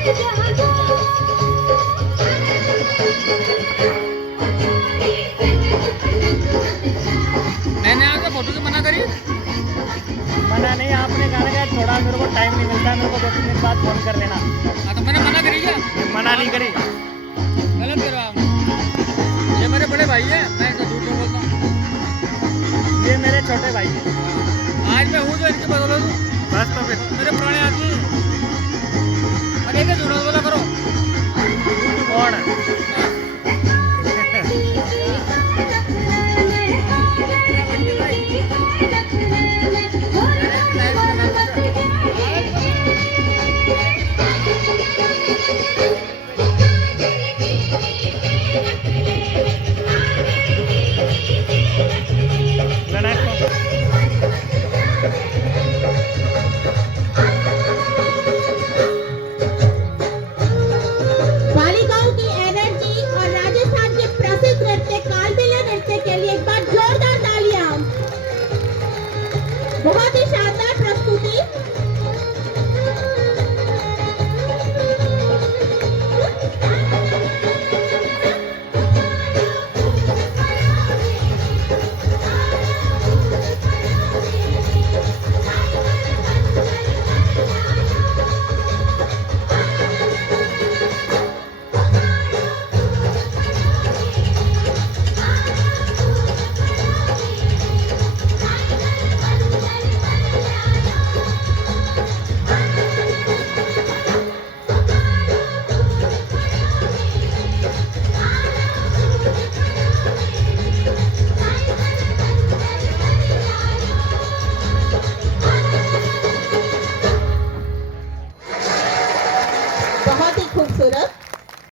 मैंने आपको फोटो की मना करी? मना नहीं, आपने कहा कि थोड़ा मेरे को टाइम नहीं मिलता, मेरे को 2-3 दिन बाद फोन कर लेना। हाँ तो मैंने मना करी क्या? मना नहीं करी। गलत करो आप। ये मेरे बड़े भाई है, मैं झूठ नहीं बोलता हूँ। ये मेरे छोटे भाई हैं। आज मैं हूँ जो इनकी बदौलत हूँ। बस तो फिर मेरे पुराने आदमी